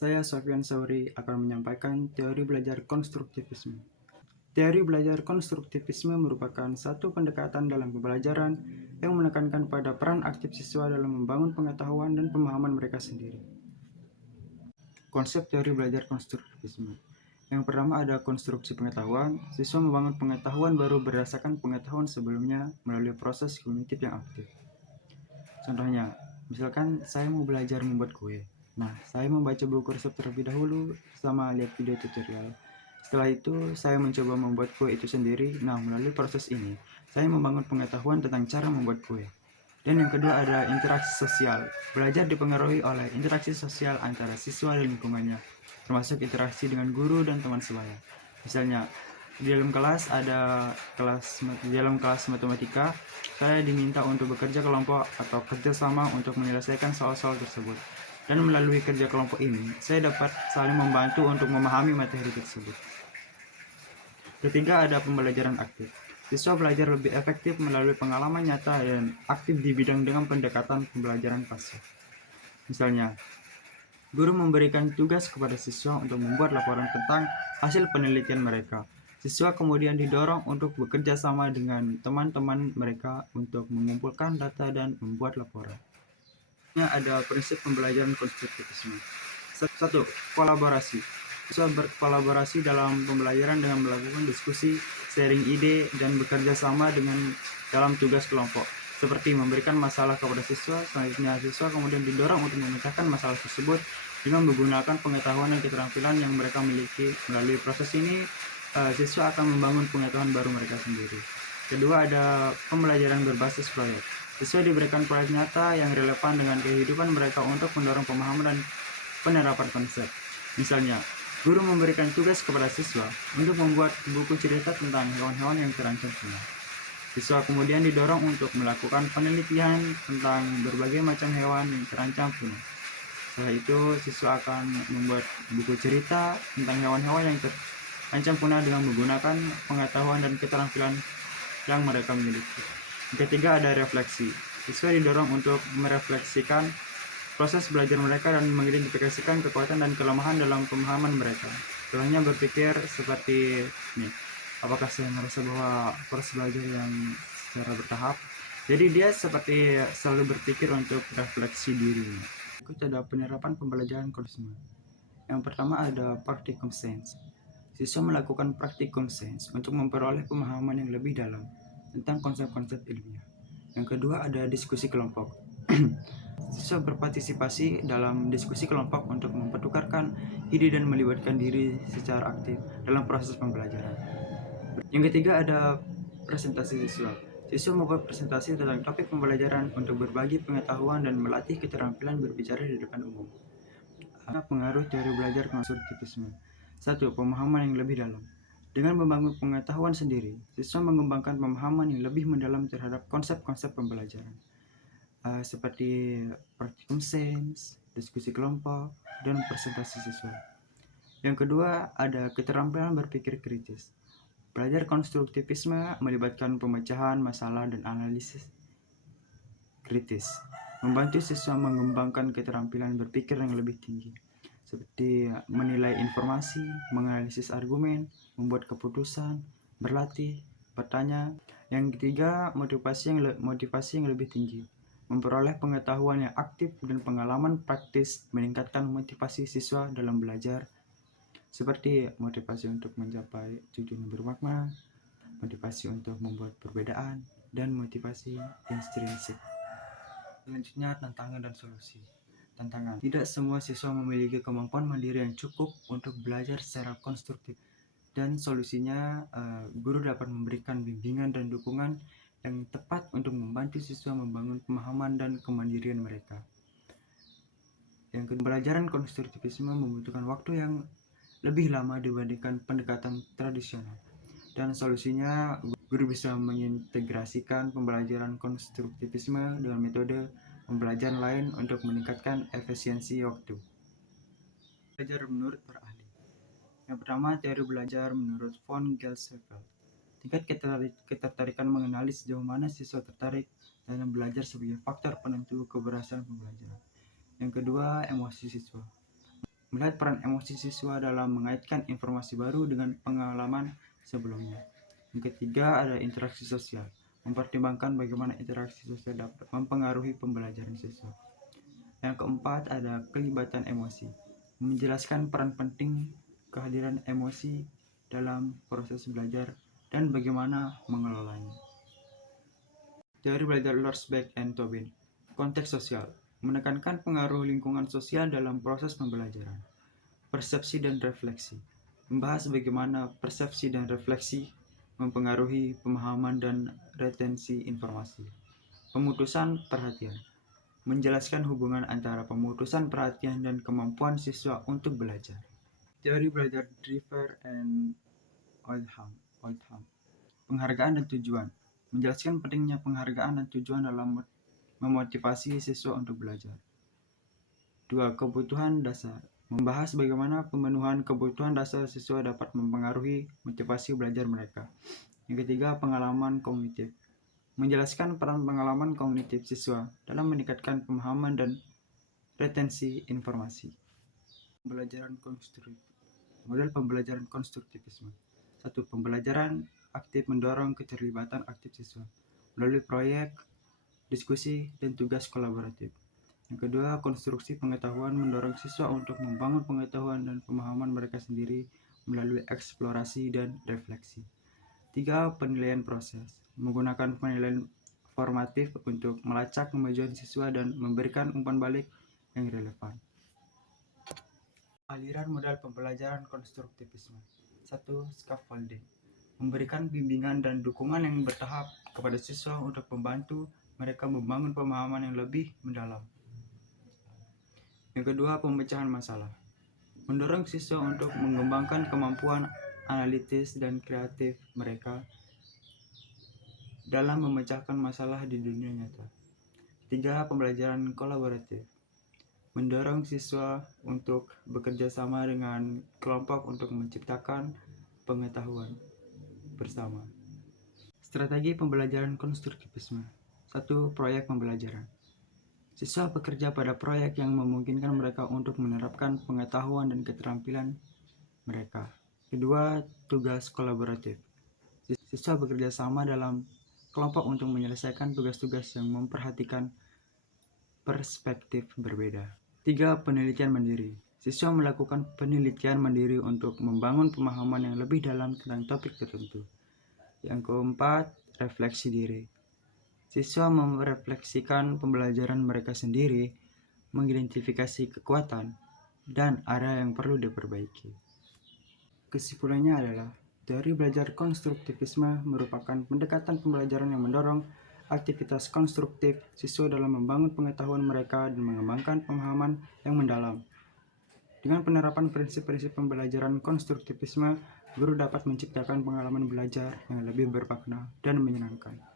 Saya Sofyan Sauri akan menyampaikan teori belajar konstruktivisme. Teori belajar konstruktivisme merupakan satu pendekatan dalam pembelajaran yang menekankan pada peran aktif siswa dalam membangun pengetahuan dan pemahaman mereka sendiri. Konsep teori belajar konstruktivisme. Yang pertama ada konstruksi pengetahuan. Siswa membangun pengetahuan baru berdasarkan pengetahuan sebelumnya melalui proses kognitif yang aktif. Contohnya, misalkan saya mau belajar membuat kue. Nah, saya membaca buku resep terlebih dahulu sama lihat video tutorial. Setelah itu, saya mencoba membuat kue itu sendiri. Nah, melalui proses ini, saya membangun pengetahuan tentang cara membuat kue. Dan yang kedua ada interaksi sosial. Belajar dipengaruhi oleh interaksi sosial antara siswa dan lingkungannya, termasuk interaksi dengan guru dan teman sebaya. Misalnya, di dalam kelas matematika, saya diminta untuk bekerja kelompok atau kerjasama untuk menyelesaikan soal-soal tersebut. Dan melalui kerja kelompok ini, saya dapat saling membantu untuk memahami materi tersebut. Ketiga ada pembelajaran aktif. Siswa belajar lebih efektif melalui pengalaman nyata dan aktif di bidang dengan pendekatan pembelajaran pasif. Misalnya, guru memberikan tugas kepada siswa untuk membuat laporan tentang hasil penelitian mereka. Siswa kemudian didorong untuk bekerja sama dengan teman-teman mereka untuk mengumpulkan data dan membuat laporan. Ada prinsip pembelajaran konstruktivisme. 1. Kolaborasi. Siswa berkolaborasi dalam pembelajaran dengan melakukan diskusi, sharing ide, dan bekerja sama dalam tugas kelompok. Seperti memberikan masalah kepada siswa, selanjutnya siswa kemudian didorong untuk memecahkan masalah tersebut dengan menggunakan pengetahuan dan keterampilan yang mereka miliki. Melalui proses ini, siswa akan membangun pengetahuan baru mereka sendiri. Kedua ada pembelajaran berbasis proyek. Siswa diberikan proyek nyata yang relevan dengan kehidupan mereka untuk mendorong pemahaman dan penerapan konsep. Misalnya, guru memberikan tugas kepada siswa untuk membuat buku cerita tentang hewan-hewan yang terancam punah. Siswa kemudian didorong untuk melakukan penelitian tentang berbagai macam hewan yang terancam punah. Setelah itu, siswa akan membuat buku cerita tentang hewan-hewan yang terancam punah dengan menggunakan pengetahuan dan keterampilan yang mereka miliki. Ketiga ada refleksi. Siswa didorong untuk merefleksikan proses belajar mereka dan mengidentifikasikan kekuatan dan kelemahan dalam pemahaman mereka. Contohnya berpikir seperti ini, apakah saya merasa bahwa proses belajar yang secara bertahap. Jadi dia seperti selalu berpikir untuk refleksi dirinya. Berikut ada penerapan pembelajaran konstruktivisme. Yang pertama ada practicum sense. Siswa melakukan practicum sense untuk memperoleh pemahaman yang lebih dalam tentang konsep-konsep ilmiah. Yang kedua ada diskusi kelompok. Siswa berpartisipasi dalam diskusi kelompok untuk mempertukarkan ide dan melibatkan diri secara aktif dalam proses pembelajaran. Yang ketiga ada presentasi siswa. Siswa membuat presentasi tentang topik pembelajaran untuk berbagi pengetahuan dan melatih keterampilan berbicara di depan umum. Pengaruh teori belajar konstruktivisme. 1. Pemahaman yang lebih dalam. Dengan membangun pengetahuan sendiri, siswa mengembangkan pemahaman yang lebih mendalam terhadap konsep-konsep pembelajaran. Seperti practicum sense, diskusi kelompok, dan presentasi siswa. Yang kedua, ada keterampilan berpikir kritis. Belajar konstruktivisme melibatkan pemecahan masalah dan analisis kritis, membantu siswa mengembangkan keterampilan berpikir yang lebih tinggi, seperti menilai informasi, menganalisis argumen, membuat keputusan, berlatih, bertanya. Yang ketiga, motivasi yang lebih tinggi, memperoleh pengetahuan yang aktif dan pengalaman praktis meningkatkan motivasi siswa dalam belajar, seperti motivasi untuk mencapai tujuan yang bermakna, motivasi untuk membuat perbedaan, dan motivasi intrinsik. Selanjutnya, tantangan dan solusi. Tantangan. Tidak semua siswa memiliki kemampuan mandiri yang cukup untuk belajar secara konstruktif. Dan solusinya, guru dapat memberikan bimbingan dan dukungan yang tepat untuk membantu siswa membangun pemahaman dan kemandirian mereka. Yang kedua, pembelajaran konstruktivisme membutuhkan waktu yang lebih lama dibandingkan pendekatan tradisional. Dan solusinya, guru bisa mengintegrasikan pembelajaran konstruktivisme dengan metode pembelajaran lain untuk meningkatkan efisiensi waktu. Belajar menurut para ahli. Yang pertama, teori belajar menurut von Gelsenkirchen. Tingkat ketertarikan mengenali sejauh mana siswa tertarik dalam belajar sebagai faktor penentu keberhasilan pembelajaran. Yang kedua, emosi siswa. melihat peran emosi siswa dalam mengaitkan informasi baru dengan pengalaman sebelumnya. Yang ketiga ada interaksi sosial, mempertimbangkan bagaimana interaksi sosial dapat mempengaruhi pembelajaran siswa. Yang keempat ada kelibatan emosi, menjelaskan peran penting kehadiran emosi dalam proses belajar dan bagaimana mengelolanya. Teori belajar Lorsbeck and Tobin, konteks sosial, menekankan pengaruh lingkungan sosial dalam proses pembelajaran. Persepsi dan refleksi, membahas bagaimana persepsi dan refleksi mempengaruhi pemahaman dan retensi informasi. Pemutusan perhatian, menjelaskan hubungan antara pemutusan perhatian dan kemampuan siswa untuk belajar. Teori belajar Driver and Oldham, penghargaan dan tujuan, menjelaskan pentingnya penghargaan dan tujuan dalam memotivasi siswa untuk belajar. 2. Kebutuhan dasar, membahas bagaimana pemenuhan kebutuhan dasar siswa dapat mempengaruhi motivasi belajar mereka. Yang ketiga, pengalaman kognitif, menjelaskan peran pengalaman kognitif siswa dalam meningkatkan pemahaman dan retensi informasi. Pembelajaran konstruktif, model pembelajaran konstruktivisme. 1. Pembelajaran aktif mendorong keterlibatan aktif siswa melalui proyek, diskusi, dan tugas kolaboratif. Yang kedua, konstruksi pengetahuan mendorong siswa untuk membangun pengetahuan dan pemahaman mereka sendiri melalui eksplorasi dan refleksi. 3. Penilaian proses, menggunakan penilaian formatif untuk melacak kemajuan siswa dan memberikan umpan balik yang relevan. Aliran modal pembelajaran konstruktivisme. 1. Scaffolding, memberikan bimbingan dan dukungan yang bertahap kepada siswa untuk membantu mereka membangun pemahaman yang lebih mendalam. Yang kedua, pemecahan masalah, mendorong siswa untuk mengembangkan kemampuan analitis dan kreatif mereka dalam memecahkan masalah di dunia nyata. 3. Pembelajaran kolaboratif, mendorong siswa untuk bekerja sama dengan kelompok untuk menciptakan pengetahuan bersama. Strategi pembelajaran konstruktivisme. 1. Proyek pembelajaran, siswa bekerja pada proyek yang memungkinkan mereka untuk menerapkan pengetahuan dan keterampilan mereka. Kedua, tugas kolaboratif, siswa bekerja sama dalam kelompok untuk menyelesaikan tugas-tugas yang memperhatikan perspektif berbeda. 3. Penelitian mandiri, siswa melakukan penelitian mandiri untuk membangun pemahaman yang lebih dalam tentang topik tertentu. Yang keempat, refleksi diri, siswa merefleksikan pembelajaran mereka sendiri, mengidentifikasi kekuatan, dan area yang perlu diperbaiki. Kesimpulannya adalah, teori belajar konstruktivisme merupakan pendekatan pembelajaran yang mendorong aktivitas konstruktif siswa dalam membangun pengetahuan mereka dan mengembangkan pemahaman yang mendalam. Dengan penerapan prinsip-prinsip pembelajaran konstruktivisme, guru dapat menciptakan pengalaman belajar yang lebih bermakna dan menyenangkan.